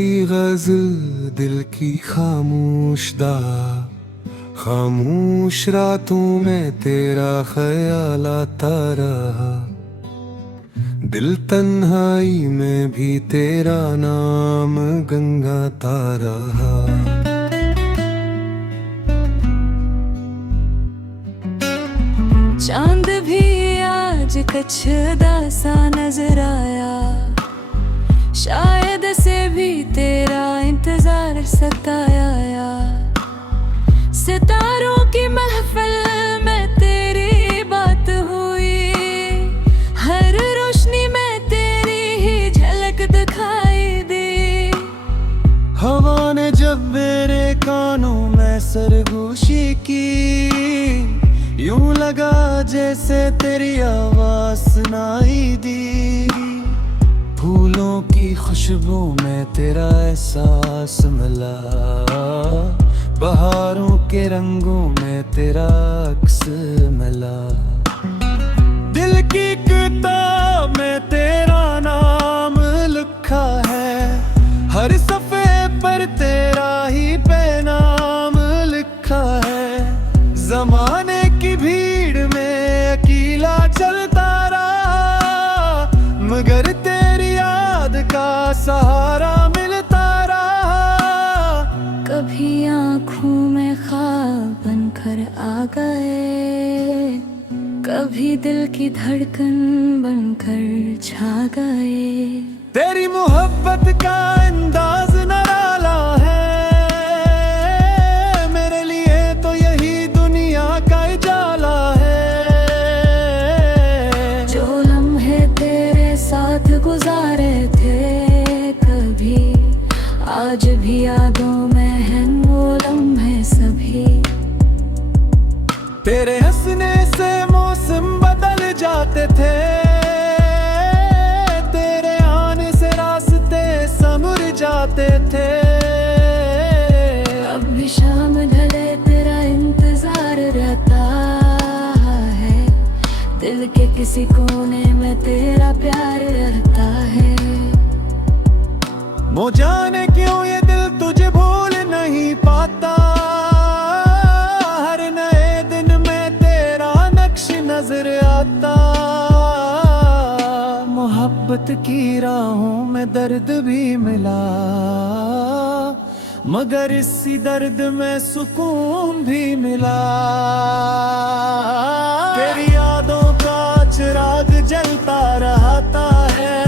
तेरी गजल दिल की खामोश रातों में तेरा ख्याल आता रहा। दिल तन्हाई में भी तेरा नाम गंगाता रहा। चांद भी आज कछदा सा नजर आया, शायद से भी तेरा इंतजार सताया। सितारों की महफिल में तेरी बात हुई, हर रोशनी में तेरी ही झलक दिखाई दी। हवा ने जब मेरे कानों में सरगोशी की, यूं लगा जैसे तेरी आवाज सुनाई दी। फूलों की खुशबू में तेरा एहसास मिला, बहारों के रंगों में तेरा अक्स मिला। दिल की किताब में तेरा नाम लिखा है, हर सफ़े पर तेरा ही पैनाम लिखा है। ज़माने की भीड़ में अकेला चलता रहा, मगर तेरी याद का सहारा मिलता रहा। कभी आँखों में ख्वाब बनकर आ गए, कभी दिल की धड़कन बनकर छा गए। तेरी मोहब्बत का अंदाज निराला है, मेरे लिए तो यही दुनिया का उजाला है। जो लम्हे तेरे साथ गुजारे थे कभी, आज भी यादों में हैं वो लम्हे सभी। तेरे हंसने से मौसम बदल जाते थे, तेरे आने से रास्ते संवर जाते थे। अब भी शाम ढले तेरा इंतजार रहता है, दिल के किसी कोने में तेरा प्यार रहता है। वो जाने क्यों ये दिल तुझे भूल नहीं पाता, हर नए दिन में तेरा नक्श नजर आता। मोहब्बत की राहों में दर्द भी मिला, मगर इसी दर्द में सुकून भी मिला। तेरी यादों का चिराग जलता रहता है,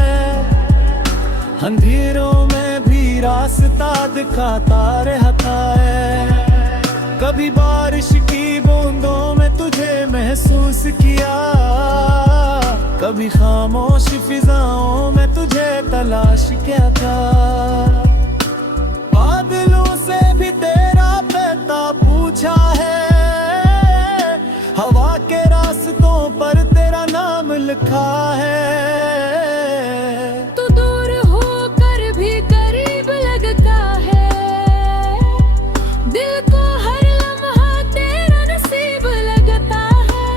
अंधेरों में भी रास्ता दिखाता रहता है। कभी बारिश की बूंदों में तुझे महसूस किया, कभी खामोश फिजाओं में तुझे तलाश किया था। बादलों से भी तेरा पता पूछा है, हवा के रास्तों पर तेरा नाम लिखा है। तू दूर होकर भी करीब लगता है, दिल को हर लम्हा तेरा नसीब लगता है।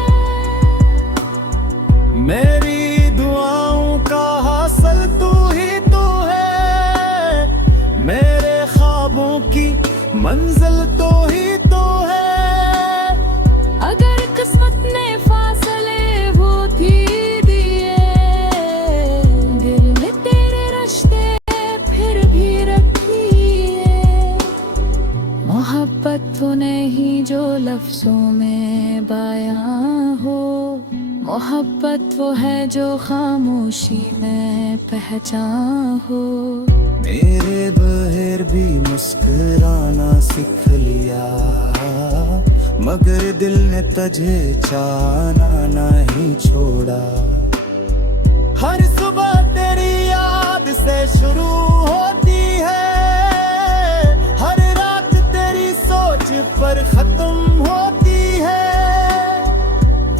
मेरी दुआओं का हासिल तू ही तू है, मेरे ख्वाबों की मंजिल तो ही तो है। अगर किस्मत ने फासले वो थी दिए, दिल में तेरे रिश्ते फिर भी रखिए। मोहब्बत वो नहीं जो लफ्जों में बयां हो, मोहब्बत वो है जो खामोशी में पहचान हो। मेरे बहर भी मुस्कुराना सीख लिया, मगर दिल ने तुझे चाहना नहीं छोड़ा। हर सुबह तेरी याद से शुरू होती है, हर रात तेरी सोच पर खत्म होती है।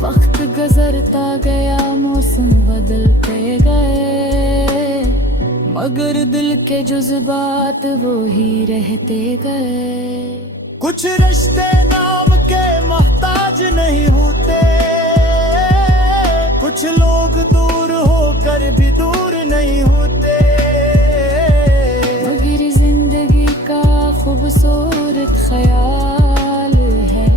वक्त गुजरता गया, मौसम बदलते गए, मगर दिल के जज्बात वो ही रहते गए। कुछ रिश्ते नाम के मोहताज नहीं होते, कुछ लोग दूर होकर भी दूर नहीं होते। मगर खूबसूरत ख्याल है,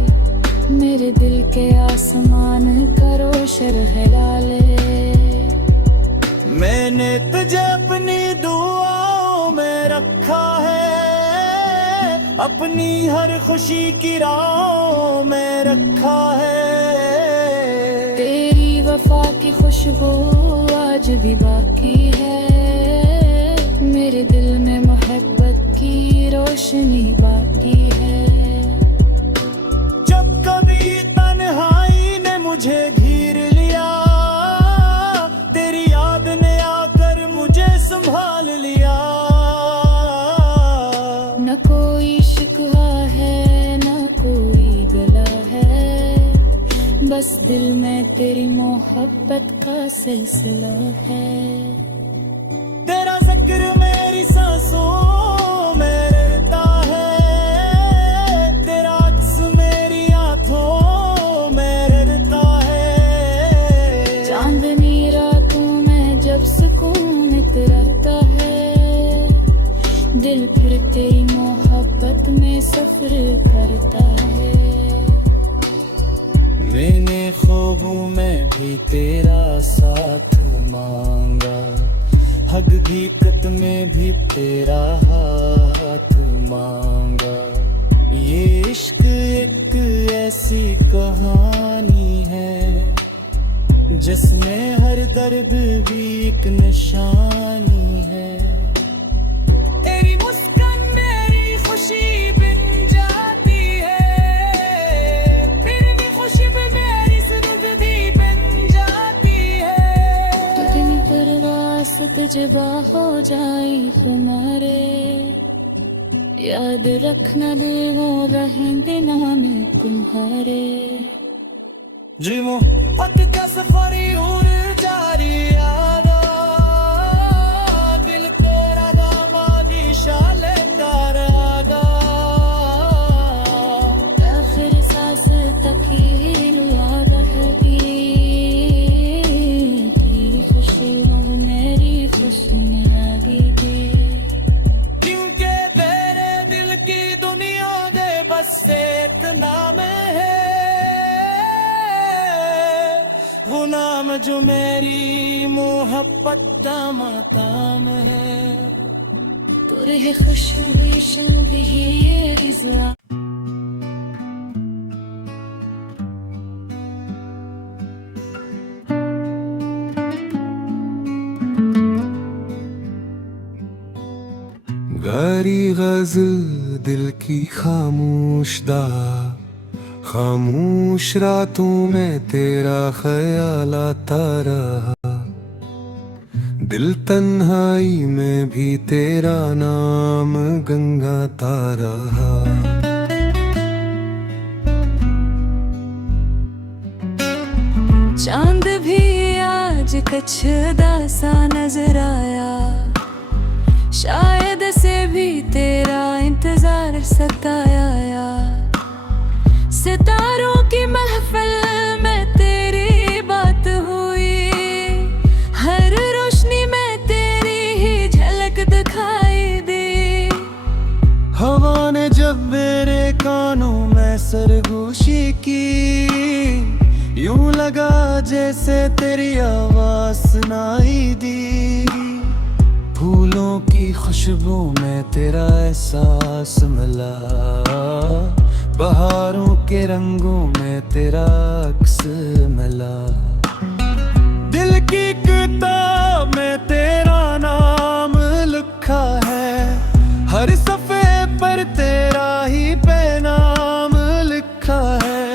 मेरे दिल के आसमान करो शरह डाले। मैंने तुझे अपनी दुआओं में रखा है, अपनी हर खुशी की राहों में रखा है। तेरी वफा की खुशबू आज भी बाकी है, मेरे दिल में मोहब्बत की रोशनी बाकी है। जब कभी तन्हाई ने मुझे घेर लिया, तेरी याद ने आकर मुझे संभाल लिया। न कोई शिकवा है न कोई गला है, बस दिल में तेरी मोहब्बत का सिलसिला है। तेरा जिक्र मेरी सांसों में रहता है, तेरा अक्स मेरी आंखों में रहता है। चांदनी रातों में जब सुकून इतराता है, दिल फिर तेरी मोहब्बत में सफर करता है। मैंने ख्वाबों में भी तेरा साथ मांगा, हकीकत में भी तेरा हाथ मांगा। ये इश्क एक ऐसी कहानी है, जिसमें हर दर्द भी एक निशानी है। तेरी मुस्कान मेरी खुशी बन जाती है, तेरी खुशी पे मेरी जिंदगी बन जाती है। तो दिन परवासत जबा हो जाए तुम्हारे, याद रखना दिल वो रहेंगे नाम तुम्हारे। जी मोहब्बत का सफर यूं जारी यादा, दिल तेरा दामादी शाले तारागा। आखिर सांस तक ही याद रहेगी, तेरी खुशी वो मेरी खुशी लगेगी। क्योंकि मेरे दिल की दुनिया दे बस एक नाम है, वो नाम जो मेरी मोहब्बत का माताम है। करे खुशी बेशन भी ये रिज़ा। गारी गज़ल दिल की खामोश दा, खामोश रातों में तेरा ख्याल आता रहा। दिल तन्हाई में भी तेरा नाम गंगाता रहा। चांद भी आज कछदा सा नजर आया, शायद से भी तेरा इंतजार सताया। सितारों की महफिल में तेरी बात हुई, हर रोशनी में तेरी ही झलक दिखाई दी। हवा ने जब मेरे कानों में सरगोशी की, यूं लगा जैसे तेरी आवाज सुनाई दी। फूलों की खुशबू में तेरा एहसास मिला, बहारों के रंगों में तेरा अक्स मिला। दिल की किताब में तेरा नाम लिखा है, हर सफ़े पर तेरा ही पैनाम लिखा है।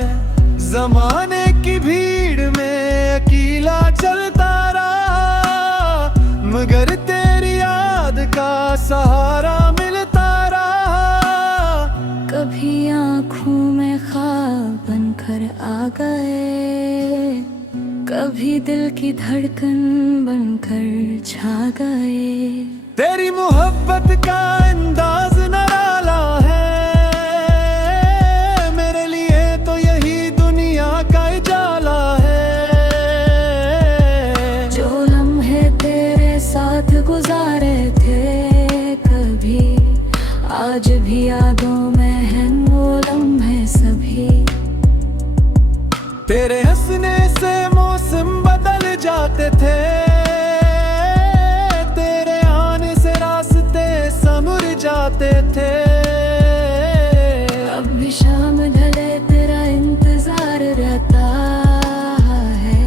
ज़माने की भीड़ में अकेला चलता रहा, मगर तेरी याद का सहारा मिलता रहा। कभी आँखों में ख्वाब बनकर आ गए, कभी दिल की धड़कन बनकर छा गए। तेरी मोहब्बत का अंदाज निराला है, मेरे लिए तो यही दुनिया का उजाला है। जो लम्हे तेरे साथ गुजारे थे कभी, आज भी यादों तेरे हंसने से मौसम बदल जाते थे, तेरे आने से रास्ते संवर जाते थे। अब भी शाम ढले तेरा इंतजार रहता है,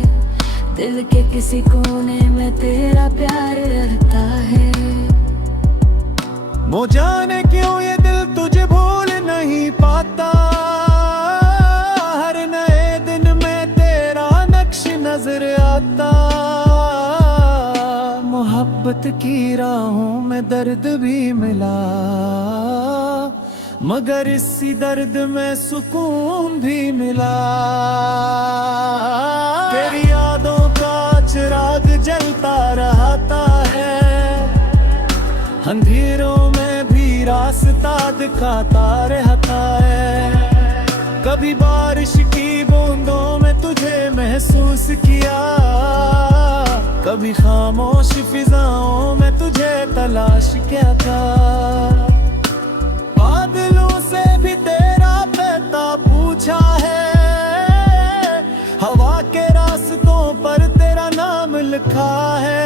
दिल के किसी कोने में तेरा प्यार रहता है। वो जाने क्यों ये दिल तुझे भूल नहीं पाता, हर नए दिन में तेरा नक्श नजर आता। मोहब्बत की राहों में दर्द भी मिला, मगर इसी दर्द में सुकून भी मिला। तेरी यादों का चिराग जलता रहता है, अंधेरों में भी रास्ता दिखाता रहता है। कभी बारिश की बूंदों में तुझे महसूस किया, कभी खामोश फिजाओं में तुझे तलाश किया था। बादलों से भी तेरा पता पूछा है, हवा के रास्तों पर तेरा नाम लिखा है।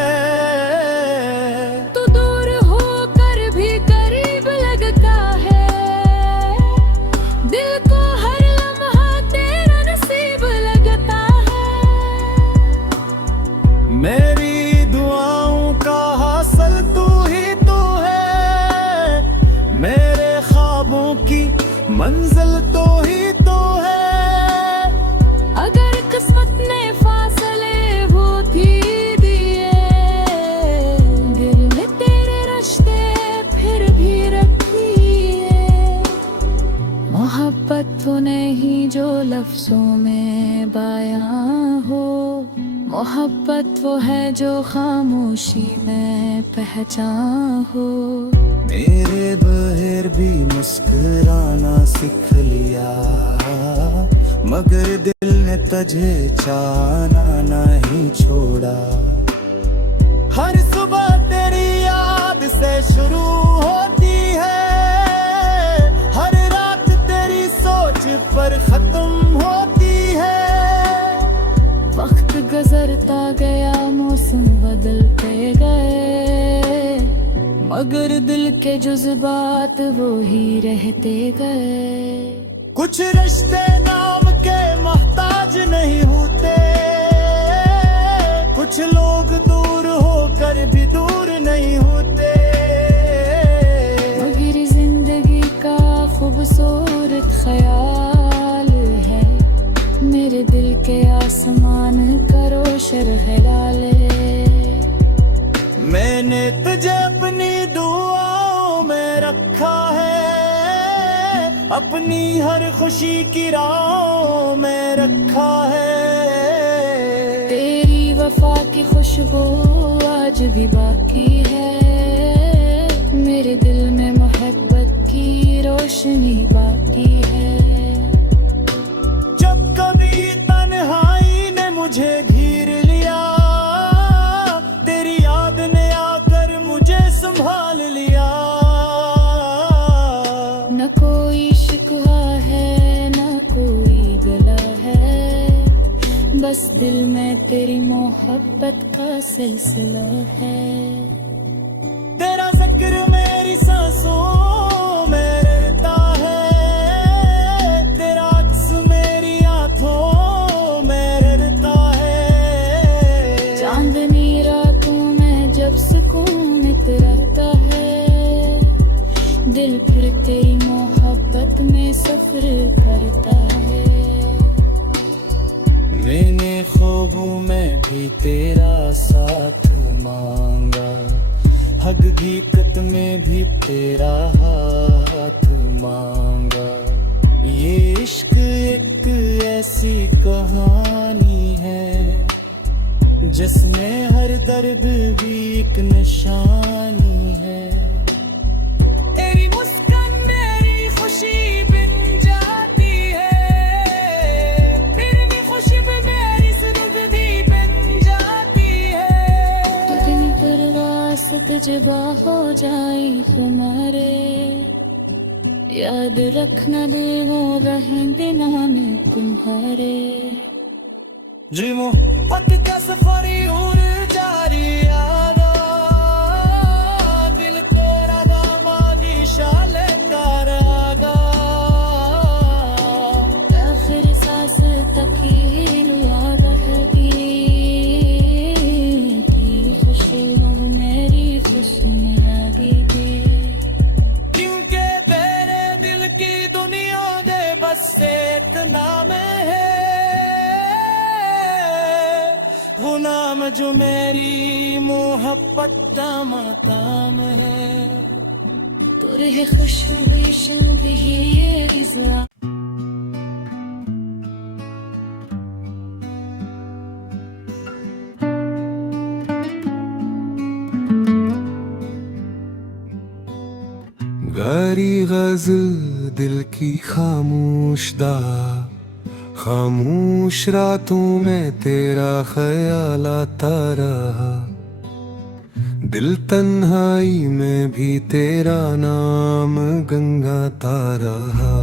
तू दूर होकर भी करीब लगता है, दिल को हर लम्हा तेरा नसीब लगता है। मेरी दुआओं का हासिल तू ही तू है, मेरे ख्वाबों की मंजिल तो ही तो है। अगर किस्मत ने फासले वो भी दिए, दिल में तेरे रिश्ते फिर भी रखिए। मोहब्बत वो नहीं जो लफ्जों में बयां हो, मोहब्बत वो है जो खामोशी में पहचान हो। मेरे बहर भी मुस्कुराना सीख लिया, मगर दिल ने तुझे चाहना नहीं छोड़ा। हर सुबह तेरी याद से शुरू होती है, हर रात तेरी सोच पर खत्म होती है। वक्त गुजरता गया, मौसम बदलते गए, मगर दिल के जज्बात वो ही रहते गए। कुछ रिश्ते नाम के मोहताज नहीं होते, कुछ लोग दूर होकर भी दूर नहीं होते। मगर जिंदगी का खूबसूरत ख्याल है, मेरे दिल के आसमान का रोशन हिलाले। मैंने तुझे अपनी दुआओं में रखा है, अपनी हर खुशी की राहों में रखा है। तेरी वफा की खुशबू आज भी बाकी है, मेरे दिल में मोहब्बत की रोशनी बाकी है। जब कभी तन्हाई ने मुझे घेर लिया, तेरी याद ने आकर मुझे संभाल लिया। न कोई शिकवा है न कोई गिला है, बस दिल में तेरी मोहब्बत का सिलसिला है। तेरा जिक्र मेरी सांसों में रहता है, तेरा अक्स मेरी आंखों में रहता है। चांदनी रातों में जब सुकून इतराता है, दिल फिर तेरी मोहब्बत में सफर करता है। मैंने ख्वाबों में भी तेरा साथ मांगा, हकीकत में भी तेरा हाथ मांगा। ये इश्क एक ऐसी कहानी है, जिसमें हर दर्द भी एक निशानी है। तेरी मुस्कान मेरी खुशी बन जाती है, तेरी खुशी पे मेरी जिंदगी बन जाती है। कितनी परवासत जबा हो जाए तुम्हारे, याद रखना दिल वो रहेंगे नाम तुम्हारे। जी मोहब्बत का सफर यूं जारी यारा, दिल तेरा दामादी शाले तारागा, आखिर सांस तक ही याद रहेगी कि खुशबू मेरी खुशनुमा दी। क्योंकि मेरे दिल की दुनिया दे बस एक नाम है, वो नाम जो मेरी मोहब्बत का मकाम है। तुरहे खुशबू शबी ये गिज़ा गारी गजल दिल की खामोश दा, खामोश रातों में तेरा ख्याल आता रहा, दिल तन्हाई में भी तेरा नाम गंगाता रहा।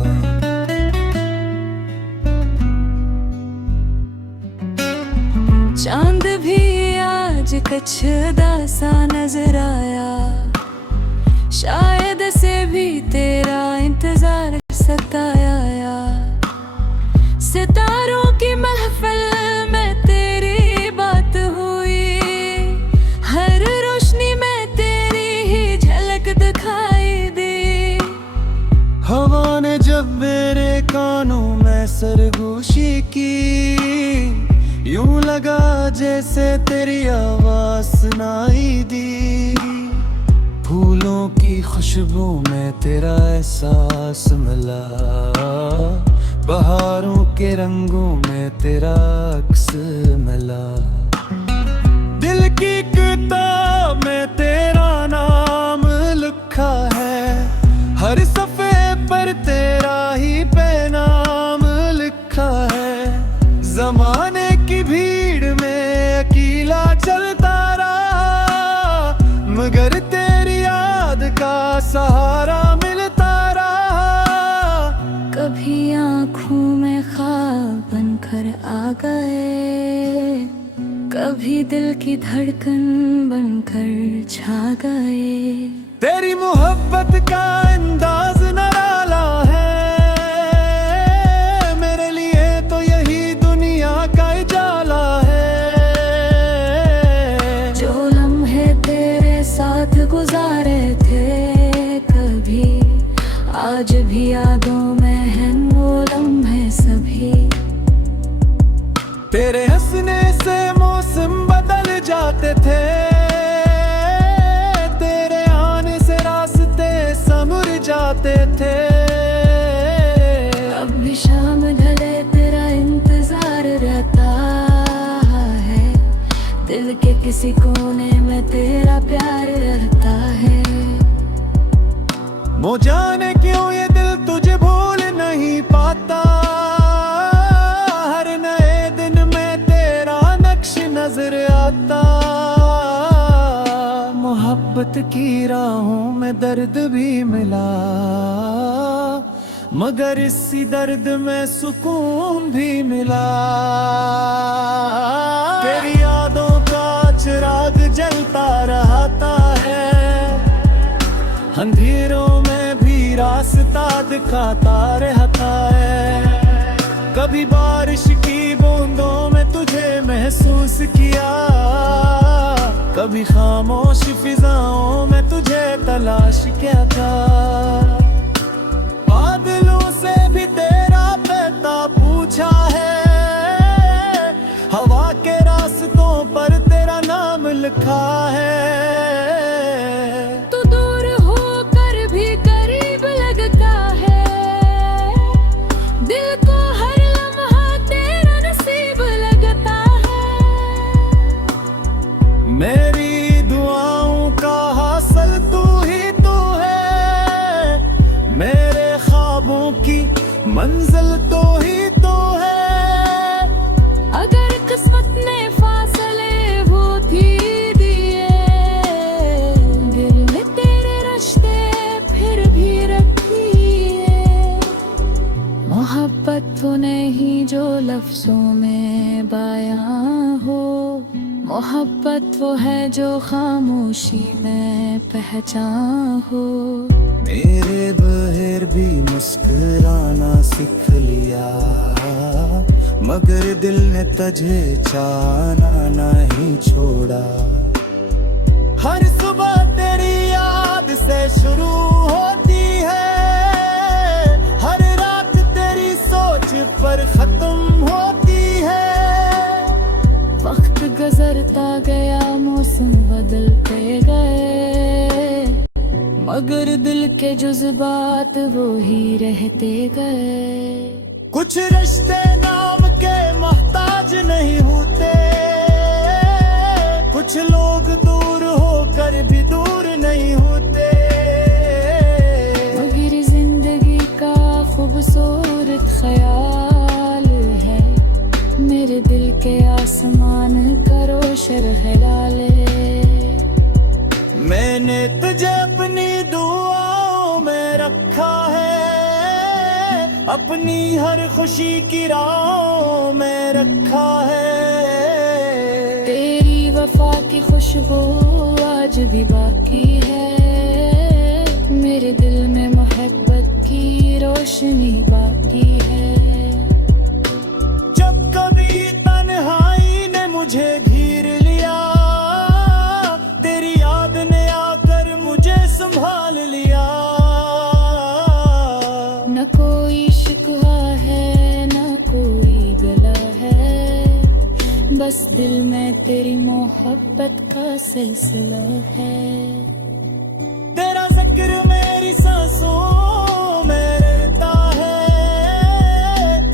चांद भी आज कछदा सा नजर आया, शायद से भी तेरा इंतजार सताया। सितारों की महफिल में तेरी बात हुई, हर रोशनी में तेरी ही झलक दिखाई दी। हवा ने जब मेरे कानों में सरगोशी की, यूं लगा जैसे तेरी आवाज सुनाई दी। फूलों की खुशबू में तेरा एहसास मिला, बहारों के रंगों में तेरा अक्स मिला। दिल की किताब में तेरा नाम लिखा है, हर सफ़े पर तेरा ही पैनाम लिखा है। ज़माने की भीड़ में अकेला चलता रहा, मगर तेरी याद का सहारा मिलता रहा। कभी आँखों में ख्वाब बनकर आ गए, कभी दिल की धड़कन बनकर छा गए। तेरी मोहब्बत का अंदाज निराला है, मेरे लिए तो यही दुनिया का उजाला है। जो लम्हे तेरे साथ गुजारे थे कभी, आज भी यादों में हैं वो लम्हे सभी। तेरे हंसने से मौसम बदल जाते थे, तेरे आने से रास्ते संवर जाते थे। अब भी शाम ढले तेरा इंतजार रहता है, दिल के किसी कोने में तेरा प्यार रहता है। वो जाने क्यों ये दिल तुझे भूल नहीं पाता, हर नए दिन में तेरा नक्श नजर आता। मोहब्बत की राहों में दर्द भी मिला, मगर इसी दर्द में सुकून भी मिला। तेरी यादों का चिराग जलता रहता है, अंधेरों में भी रास्ता दिखाता रहता है। कभी बारिश की बूंदों में तुझे महसूस किया, कभी खामोश फिजाओं में तुझे तलाश किया था। बादलों से भी तेरा पता पूछा है, हवा के रास्तों पर तेरा नाम लिखा है। तू दूर होकर भी करीब लगता है, दिल को हर लम्हा तेरा नसीब लगता है। मेरी दुआओं का हासिल तू ही तू है, मेरे ख्वाबों की मंजिल तो ही तो है। अगर किस्मत ने फासले वो थी दिए, दिल में तेरे रिश्ते फिर भी रखिए। मोहब्बत मोहब्बत वो नहीं जो लफ्जों में बयां हो, मोहब्बत वो है जो खामोशी में पहचान हो। मेरे बहर भी मुस्कुराना सीख लिया, मगर दिल ने तुझे चाहना नहीं छोड़ा। हर सुबह तेरी याद से शुरू होती है, हर रात तेरी सोच पर खत्म होती है। वक्त गुजरता गया, मौसम बदलते गए, मगर दिल के जज्बात वो ही रहते गए। कुछ रिश्ते नाम के मोहताज नहीं होते, कुछ लोग दूर होकर भी दूर नहीं होते। मगर जिंदगी का खूबसूरत ख्याल है, मेरे दिल के आसमान का रोशन हिलाले। मैंने तुझे अपनी दुआओं में रखा है, अपनी हर खुशी की राहों में रखा है। तेरी वफा की खुशबू आज भी बाकी है, मेरे दिल में मोहब्बत की रोशनी बाकी है। जब कभी तन्हाई ने मुझे घेर लिया, तेरी याद ने आकर मुझे संभाल लिया। न कोई शिकवा है न कोई गला है, बस दिल में तेरी मोहब्बत का सिलसिला है। तेरा जिक्र मेरी सांसों में रहता है,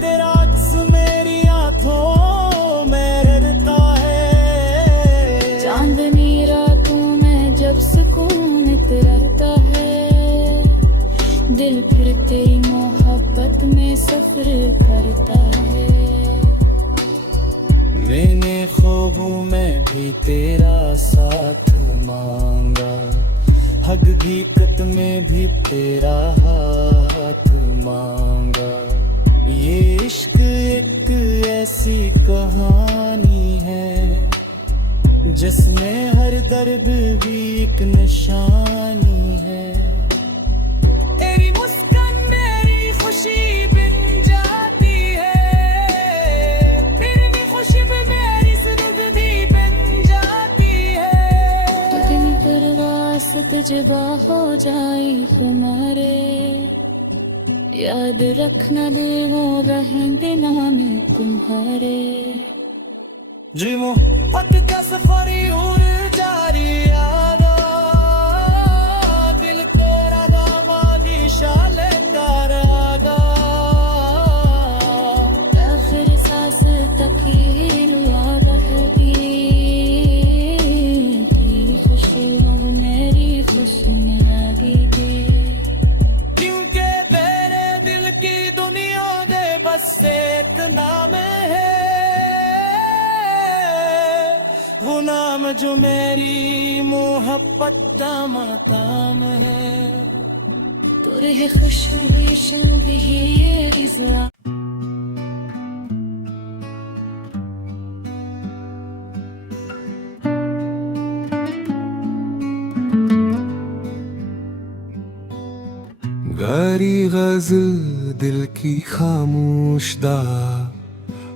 तेरा अक्स मेरी आंखों में रहता है। चांदनी रातों में जब सुकून इतराता है, दिल फिर तेरी मोहब्बत में सफर करता है। मैंने ख्वाबों में भी तेरा साथ मांगा, हकीकत में भी तेरा हाथ मांगा। ये इश्क एक ऐसी कहानी है, जिसमें हर दर्द भी एक निशानी है। तेरी मुस्कान मेरी खुशी बन जाती है, तेरी खुशबू मेरी जिंदगी बन जाती है। कितनी परवासत जबा हो जाई तुम्हारे, याद रखना दिल वो रहेंगे नाम तुम्हारे। जी मोहब्बत का सफर यूं जारी यारा, दिल तेरा दामादी शाले तारागा। आखिर सांस तक ही याद रहती, तेरी खुशबू मेरी खुशबू लगी थी। क्योंकि मेरे दिल की दुनिया दे बस एक नाम है, वो नाम जो मेरी मोहब्बत का मकाम है। तुरे खुशबू शल्बी ये रिज़वा। गारी गजल दिल की खामोश दा,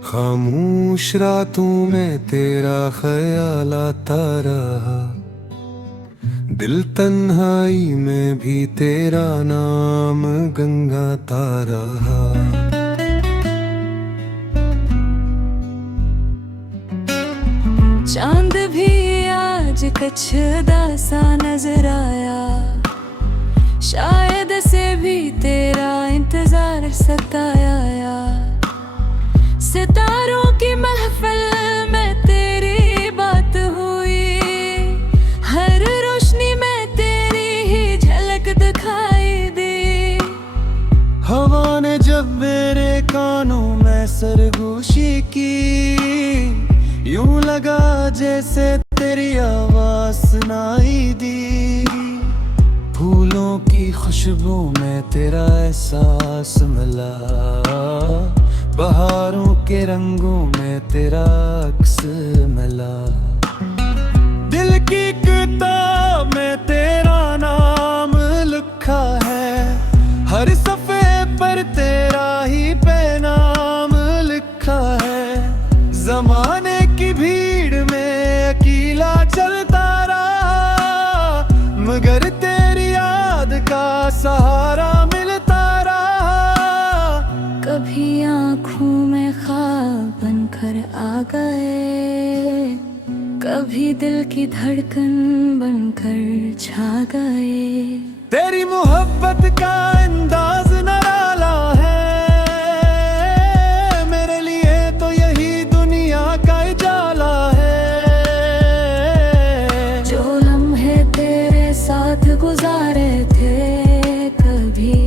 खामोश रातों में तेरा ख्याल आता रहा। दिल तन्हाई में भी तेरा नाम गंगाता रहा। चांद भी आज कछदा सा नजर आया, शायद से भी तेरा इंतजार सताया। सितारों की महफिल में तेरी बात हुई, हर रोशनी में तेरी ही झलक दिखाई दी। हवा ने जब मेरे कानों में सरगोशी की, यूं लगा जैसे तेरी आवाज सुनाई दी। फूलों की खुशबू में तेरा एहसास मिला, बहारों के रंगों में तेरा अक्स मिला। दिल की किताब में तेरा नाम लिखा है, हर सफ़े पर तेरा ही पैनाम लिखा है। जमाने की भीड़ में अकेला चलता रहा, मगर तेरी याद का सहारा मिलता रहा। कभी आँखों में ख्वाब बनकर आ गए, कभी दिल की धड़कन बनकर छा गए। तेरी मोहब्बत का अंदाज निराला है, मेरे लिए तो यही दुनिया का उजाला है। जो लम्हे तेरे साथ गुजारे थे कभी,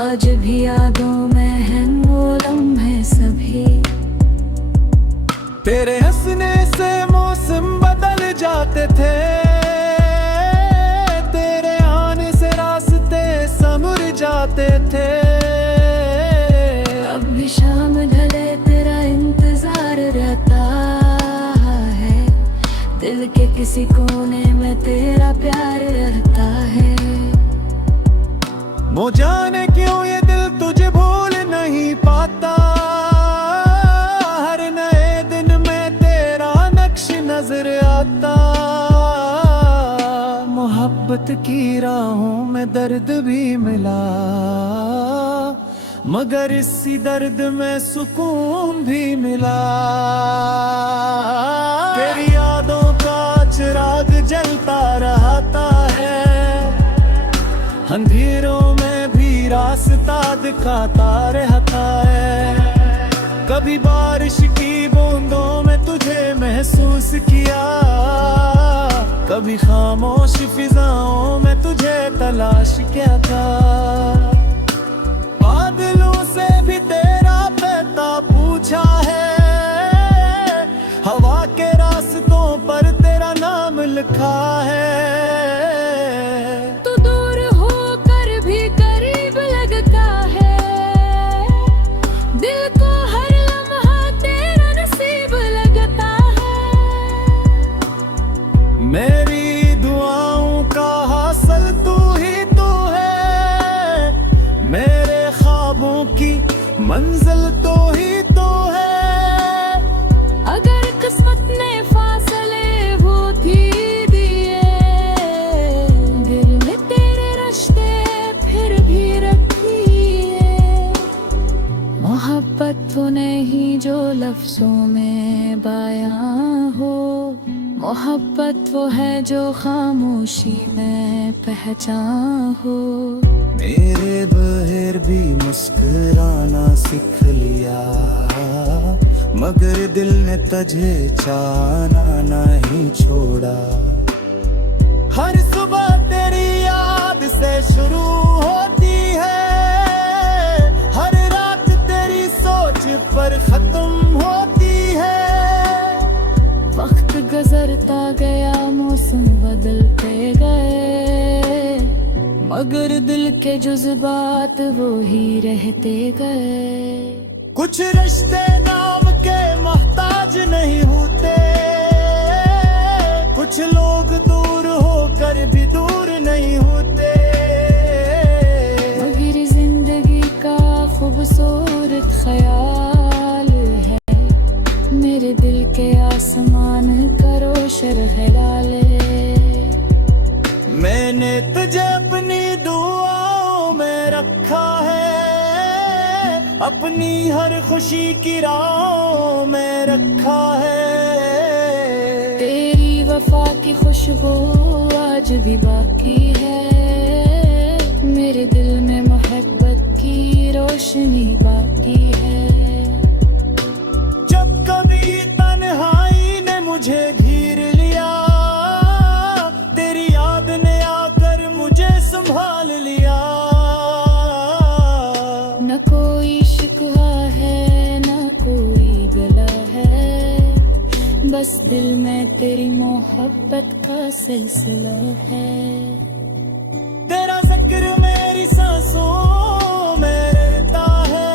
आज भी यादों में हैं वो लम्हे सभी। तेरे हंसने से मौसम बदल जाते थे, तेरे आने से रास्ते संवर जाते थे। अब भी शाम ढले तेरा इंतजार रहता है, दिल के किसी कोने में तेरा प्यार रहता है। वो जाने क्यों ये दिल तुझे भूल नहीं पाता, हर नए दिन में तेरा नक्श नजर आता। मोहब्बत की राहों में दर्द भी मिला, मगर इसी दर्द में सुकून भी मिला। तेरी यादों का चिराग जलता रहता है, अंधेरों में भी रास्ता दिखाता रहता है। कभी बारिश की बूंदों में तुझे महसूस किया, कभी खामोश फिजाओं में तुझे तलाश किया था। बादलों से भी तेरा पता पूछा है, हवा के रास्तों पर तेरा नाम लिखा है। तू दूर होकर भी करीब लगता है, दिल को हर लम्हा तेरा नसीब लगता है। मेरी दुआओं का हासिल तू ही तू है, मेरे ख्वाबों की मंजिल तो ही तो है। अगर किस्मत ने फासले वो थी दिए, दिल में तेरे रिश्ते फिर भी रखिए। मोहब्बत वो नहीं जो लफ्जों में बयां हो, मोहब्बत वो है जो खामोशी में पहचान हो। मेरे बहर भी मुस्कुराना सीख लिया, मगर दिल ने तुझे चाहना नहीं छोड़ा। हर सुबह तेरी याद से शुरू होती है, हर रात तेरी सोच पर खत्म होती है। वक्त गुजरता गया, मौसम बदलते गए, मगर दिल के जज्बात वो ही रहते गए। कुछ रिश्ते नाम के मोहताज नहीं होते, कुछ लोग दूर होकर भी दूर नहीं होते। मगर जिंदगी का खूबसूरत ख्याल है, मेरे दिल के आसमान का रोशन है डाले। मैंने तुझे अपनी दुआओं में रखा है, अपनी हर खुशी की राहों में रखा है। तेरी वफा की खुशबू आज भी बाकी है, मेरे दिल में मोहब्बत की रोशनी बाकी है। जब कभी तन्हाई ने मुझे घेर लिया, तेरी याद ने आकर मुझे संभाल लिया। न कोई शिकवा है न कोई गला है, बस दिल में तेरी मोहब्बत का सिलसिला है। तेरा जिक्र मेरी सांसों में रहता है,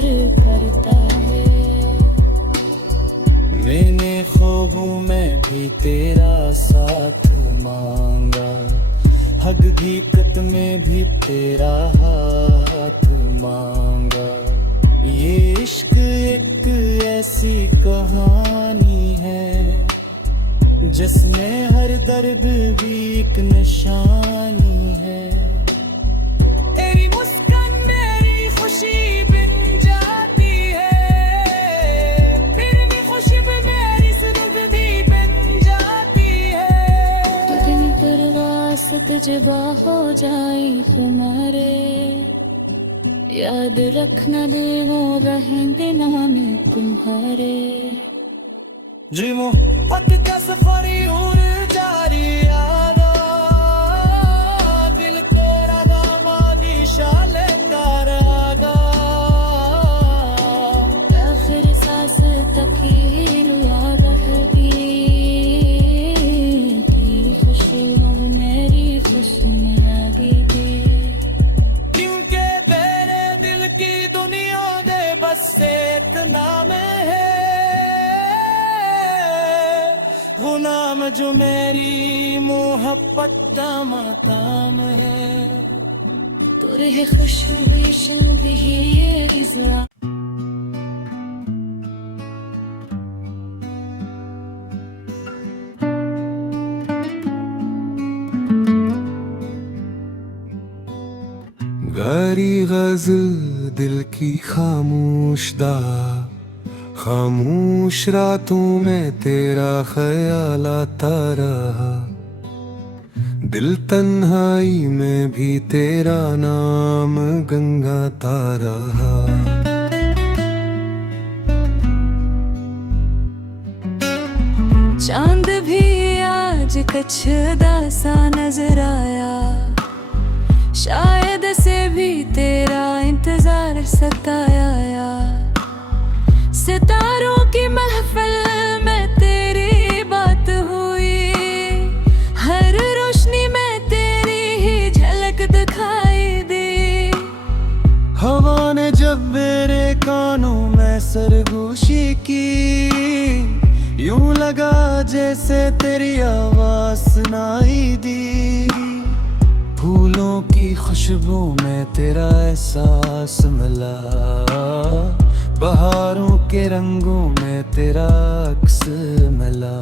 सब्र करता है। मैंने ख्वाबों में भी तेरा साथ मांगा, हकीकत में भी तेरा हाथ मांगा। ये इश्क एक ऐसी कहानी है जिसमें हर दर्द भी एक निशानी है। तेरी मुस्कान मेरी खुशी बन जाती है, फिर भी खुशी भी मेरी सुर्ग भी बन जाती है। दिन पर वासत जबा हो जाए तुम्हारे, याद रखना दे वो रहेंगे नाम तुम्हारे। जी मोहब्बत का सफर यूं जारी यारा, दिल तेरा दामादी शाले करागा। आखिर सांस तक ही याद रहती की खुशबू मेरी खुशबू लगी थी। क्योंकि मेरे दिल की दुनिया दे बस एक नाम है, वो नाम जो मेरी मोहब्बत का मकाम है। तुरे खुशबू शल्बी ये गिज़ा। गारी गजल दिल की खामोश दा, खामोश रातों में तेरा ख्याल आता रहा। दिल तन्हाई में भी तेरा नाम गंगाता रहा। चांद भी आज कछदा सा नजर आया, शायद से भी तेरा इंतजार सताया। सितारों की महफिल में तेरी बात हुई, हर रोशनी में तेरी ही झलक दिखाई दी। हवा ने जब मेरे कानों में सरगोशी की, यूं लगा जैसे तेरी आवाज सुनाई दी। फूलों की खुशबू में तेरा एहसास मिला, बहारों के रंगों में तेरा अक्स मिला।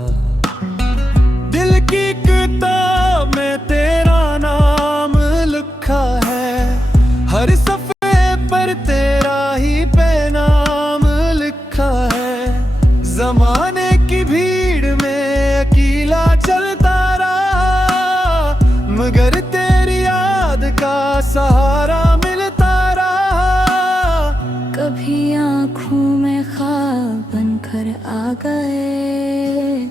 दिल की किताब में तेरा नाम लिखा है, हर सफ़े पर तेरा ही पैनाम लिखा है। ज़माने की भीड़ में अकेला चलता रहा, मगर तेरी याद का सहारा मिलता रहा। कभी आँखों में ख्वाब बनकर आ गए,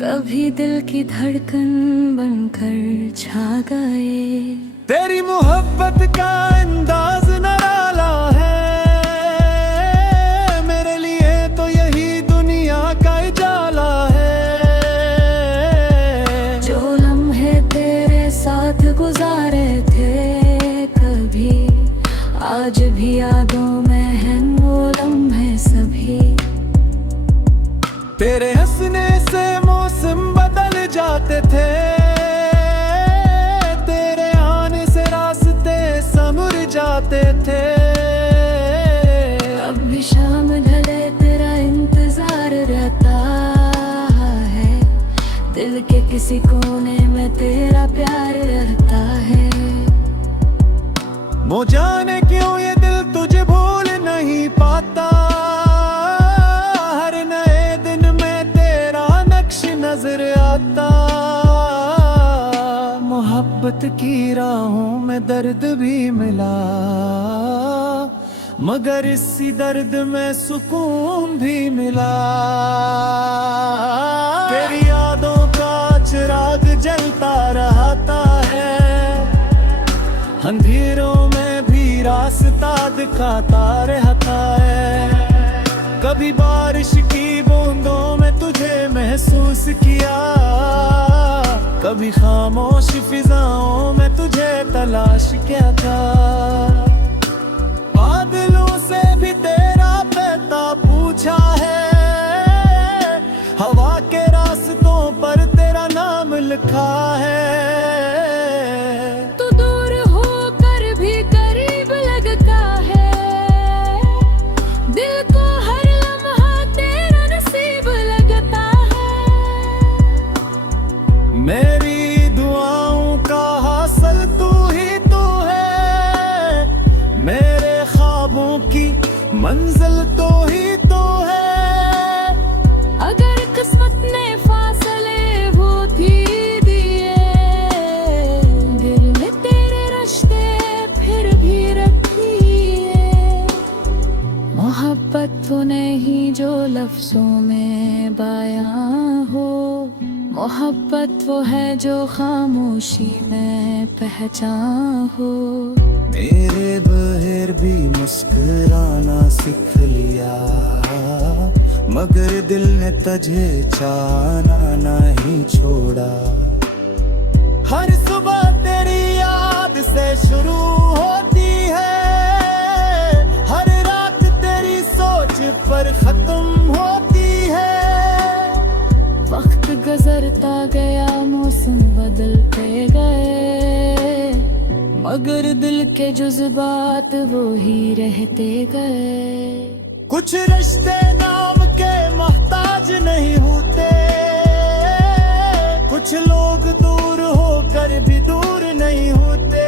कभी दिल की धड़कन बनकर छा गए। तेरी मोहब्बत का अंदाज निराला है, मेरे लिए तो यही दुनिया का उजाला है। जो लम्हे तेरे साथ गुजारे थे कभी, आज भी यादों में हैं वो लम्हे सभी। तेरे हंसने से मौसम बदल जाते थे, तेरे आने से रास्ते संवर जाते थे। अब भी शाम ढले तेरा इंतजार रहता है, दिल के किसी कोने में तेरा प्यार रहता है। वो जाने क्यों ये दिल तुझे भूल नहीं पाता, हर नए दिन में तेरा नक्श नजर आता। मोहब्बत की राहों में दर्द भी मिला, मगर इसी दर्द में सुकून भी मिला। तेरी यादों का चिराग जलता रहता है, अंधेरों में भी रास्ता दिखाता रहता है। कभी बारिश की बूंदों में तुझे महसूस किया, कभी खामोश फिजाओं में तुझे तलाश किया था। बादलों से भी मंजिल तो ही तो है। अगर किस्मत ने फासले वो भी दिए, दिल में तेरे रिश्ते फिर भी रखिए। मोहब्बत वो नहीं जो लफ्जों में बयां हो, मोहब्बत वो है जो खामोशी में पहचान हो। मेरे बहर भी मुस्कुराना सीख लिया, मगर दिल ने तुझे चाहना नहीं छोड़ा। हर सुबह तेरी याद से शुरू होती है, हर रात तेरी सोच पर खत्म होती है। वक्त गुजरता गया, मौसम बदलते गए, मगर दिल के जज्बात वो ही रहते गए। कुछ रिश्ते नाम के मोहताज नहीं होते, कुछ लोग दूर होकर भी दूर नहीं होते।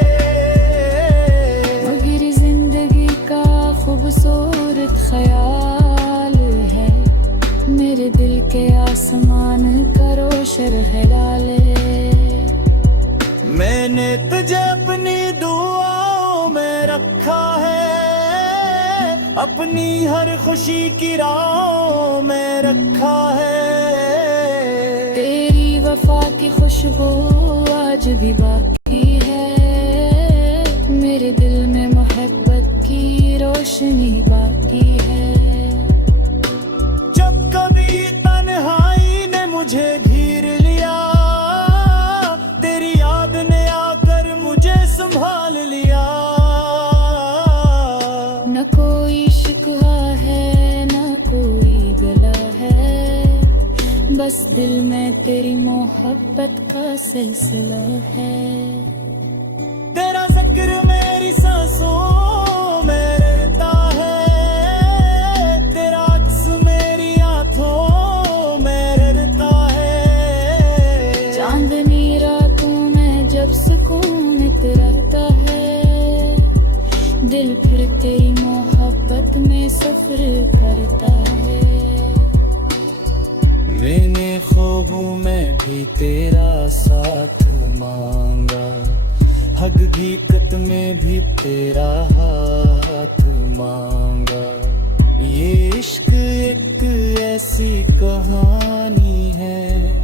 मगर जिंदगी का खूबसूरत ख्याल है, मेरे दिल के आसमान का रोशन है डाले। मैंने तुझे अपनी दुआओं में रखा है, अपनी हर खुशी की राहों में रखा है। तेरी वफा की खुशबू आज भी बाकी है, मेरे दिल में मोहब्बत की रोशनी बाकी है। जब कभी तन्हाई ने मुझे घेर लिया, तेरी याद ने आकर मुझे संभाल लिया। न कोई शिकवा है न कोई गला है, बस दिल में तेरी मोहब्बत का सिलसिला है। तेरा जिक्र मेरी सांसों में रहता है, तेरा अक्स मेरी आंखों में रहता है। चांदनी रातों में जब सुकून इतराता है, दिल फिर तेरी मोहब्बत में सफर करता है। मैंने ख्वाबों में भी तेरा साथ मांगा, हकीकत में भी तेरा हाथ मांगा। ये इश्क एक ऐसी कहानी है,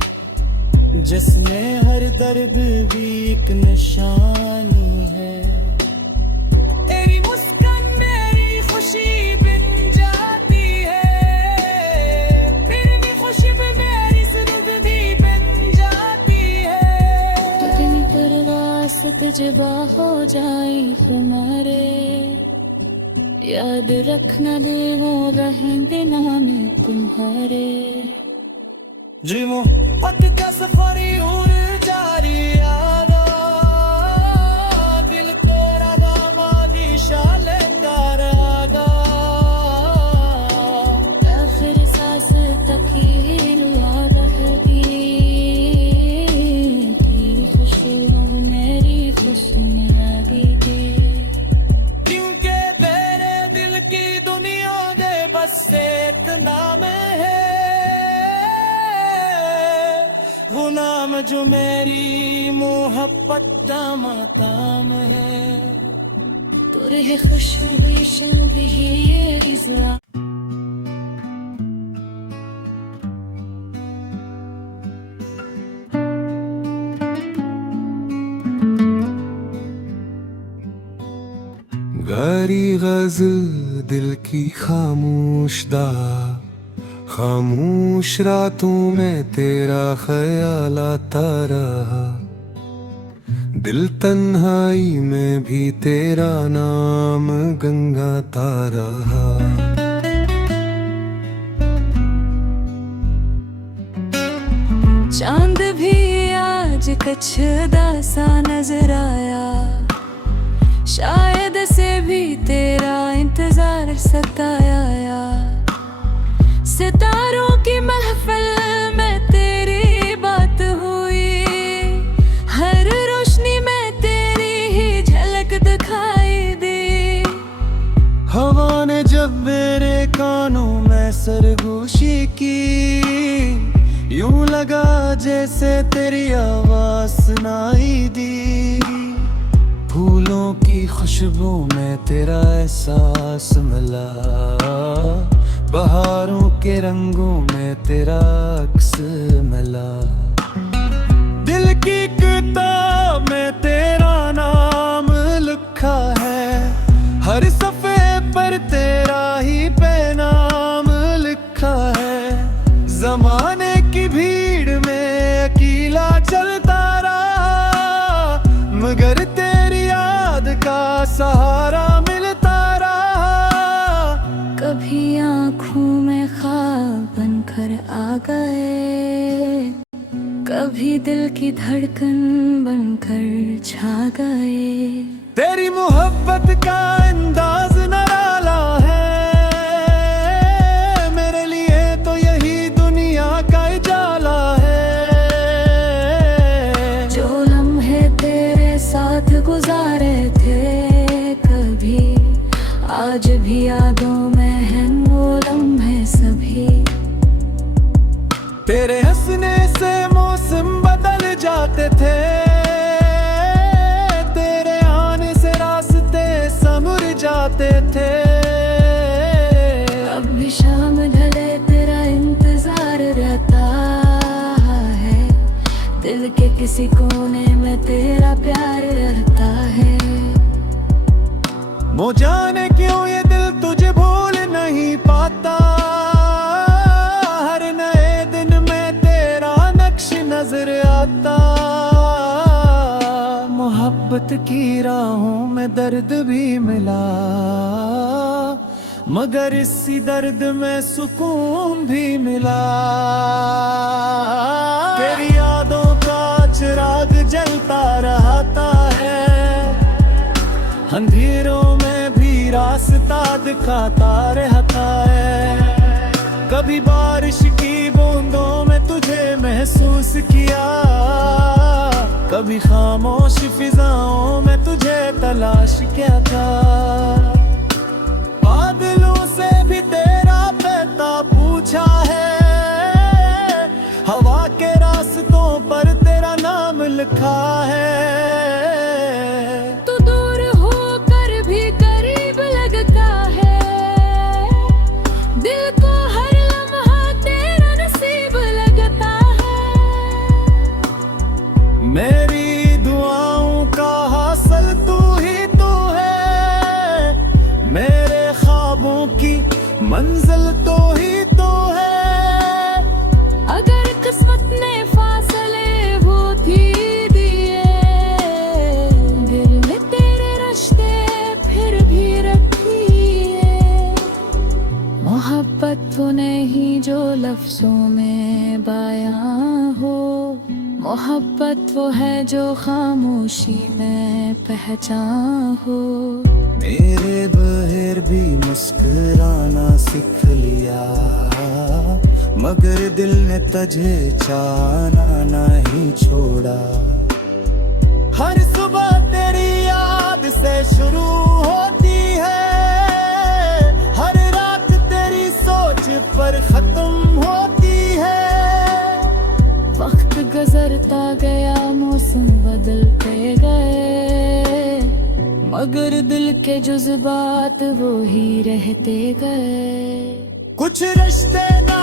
जिसमें हर दर्द भी एक निशानी है। तेरी मुस्कान मेरी खुशी बन जाती है, तेरी खुशी पे मेरी सुर्ग भी बन जाती है। कितनी परवासत जबा हो जाए तुम्हारे, याद रखना दिल वो रहेंगे नाम तुम्हारे। जी मोहब्बत का सफर और जारी यादा, दिल तेरा दामादी शाले तारागा। आखिर सांस तक ही याद रहेगी, की खुशबू मेरी खुशबू लगेगी। क्योंकि मेरे दिल की दुनिया दे बस एक नाम है, वो नाम जो मेरी मोहब्बत का माताम है। तुरे खुशबू शल्बी ये इज़ा। गारी गजल दिल की खामोश दा, खामोश रातों में तेरा ख्याल आता रहा। दिल तन्हाई में भी तेरा नाम गंगाता रहा। चांद भी आज कछदा सा नजर आया, शायद से भी तेरा इंतजार सताया। सितारों की महफिल में तेरी बात हुई, हर रोशनी में तेरी ही झलक दिखाई दी। हवा ने जब मेरे कानों में सरगोशी की, यूं लगा जैसे तेरी आवाज सुनाई दी। फूलों की खुशबू में तेरा एहसास मिला, बहारों के रंगों में तेरा अक्स मिला। दिल की किताब में तेरा नाम लिखा है, हर सफ़े पर तेरा ही पैनाम लिखा है। ज़माने की भीड़ में अकेला चलता रहा, मगर तेरी याद का सहारा मिलता रहा। कभी आँखों में ख्वाब बनकर आ गए, कभी दिल की धड़कन बनकर छा गए। तेरी मोहब्बत का अंदाज निराला है, मेरे लिए तो यही दुनिया का उजाला है। जो लम्हे तेरे साथ गुजारे थे कभी, आज भी यादों में हैं वो लम्हे सभी। तेरे हंसने से मौसम बदल जाते थे, तेरे आने से रास्ते संवर जाते थे। अब भी शाम ढले तेरा इंतजार रहता है, दिल के किसी कोने में तेरा प्यार रहता है। वो जाने क्यों ये दिल तुझे भूल नहीं पाता, हर नए दिन में तेरा नक्श नजर आता। मोहब्बत की राहों में दर्द भी मिला, मगर इसी दर्द में सुकून भी मिला। तेरी यादों का चिराग जलता रहता है, अंधेरों में भी रास्ता दिखाता रहता है। कभी बारिश की बूंदों में तुझे महसूस किया, कभी खामोश फिजाओं में तुझे तलाश किया था। बादलों से भी तेरा पता पूछा है, हवा के रास्तों पर तेरा नाम लिखा है। तू दूर होकर भी करीब लगता है, दिल को हर लम्हा तेरा नसीब लगता है। मेरी दुआओं का हासिल तू ही तू है, मेरे ख्वाबों की मंजिल तो ही तो है। अगर किस्मत ने फासले वो भी दिए, दिल में तेरे रिश्ते फिर भी रखिए। मोहब्बत तो नहीं जो लफ्जों में बयां हो, मोहब्बत वो है जो खामोशी में पहचान हो। मेरे बहर भी मुस्कुराना सीख लिया, मगर दिल ने तुझे चाहना नहीं छोड़ा। हर सुबह तेरी याद से शुरू होती है, हर रात तेरी सोच पर खत्म होती है। वक्त गुजरता गया, मौसम बदलते गए, मगर दिल के जज्बात वो ही रहते गए। कुछ रिश्ते ना